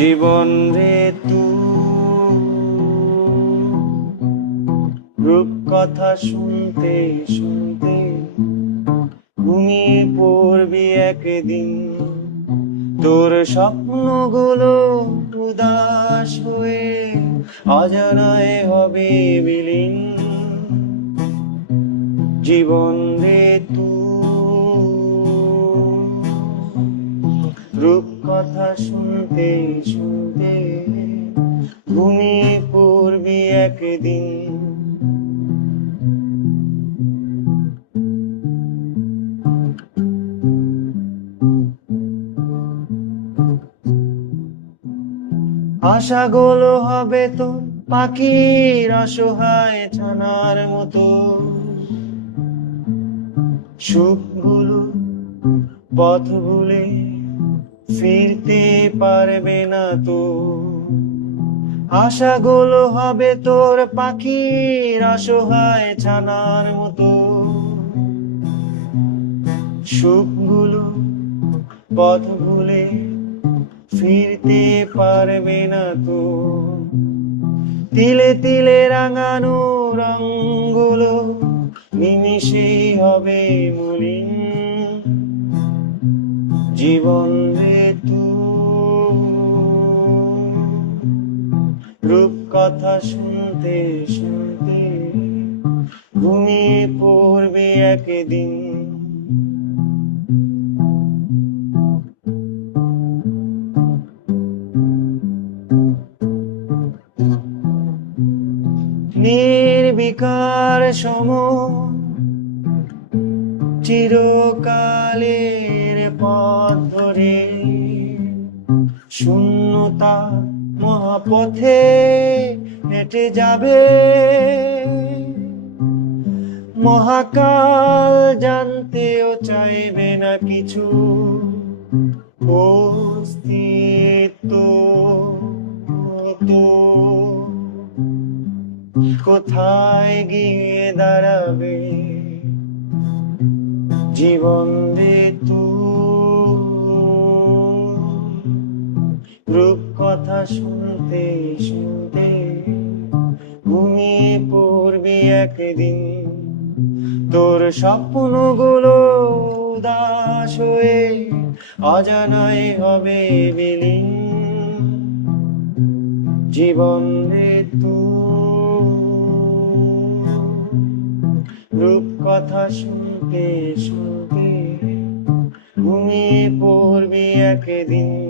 জীবন রে রূপকথা শুনতে শুনতে ঘুমিয়ে পড়বি একদিন। তোর স্বপ্নগুলো উদাস হয়ে অজানায় হবে বিলীন। জীবন রে রূপকথা শুনতে শুনতে ঘুমিয়ে পড়বি একদিন। আশাগুলো হবে তো পাখির অসহায় ছানার মতো। সুখগুলো পথ ভুলে ফিরতে পারবে না তো। আশাগুলো হবে তোর পাখির অসহায় ছানার মতো। সুখগুলো পথ ভুলে ফিরতে পারবে না তো। তিলে তিলে রাঙানো রঙগুলো নিমিষেই হবে মলিন। জীবন রে রূপকথা শুনতে শুনতে ঘুমিয়ে পড়বে একদিন। নির্বিকার সময় চিরকালের পথ ধরে শূন্যতা মহাপথে হেঁটে যাবে। মহাকাল জানতেও চাইবে না কিছু। অস্তিত্ব তো কোথায় গিয়ে দাঁড়াবে। জীবন রে রূপকথা শুনতে শুনতে ঘুমিয়ে পড়বি একদিন। তোর স্বপ্নগুলো উদাস হয়ে অজানায় হবে বিলীন। জীবন রে রূপকথা শুনতে শুনতে ঘুমিয়ে পড়বি একদিন।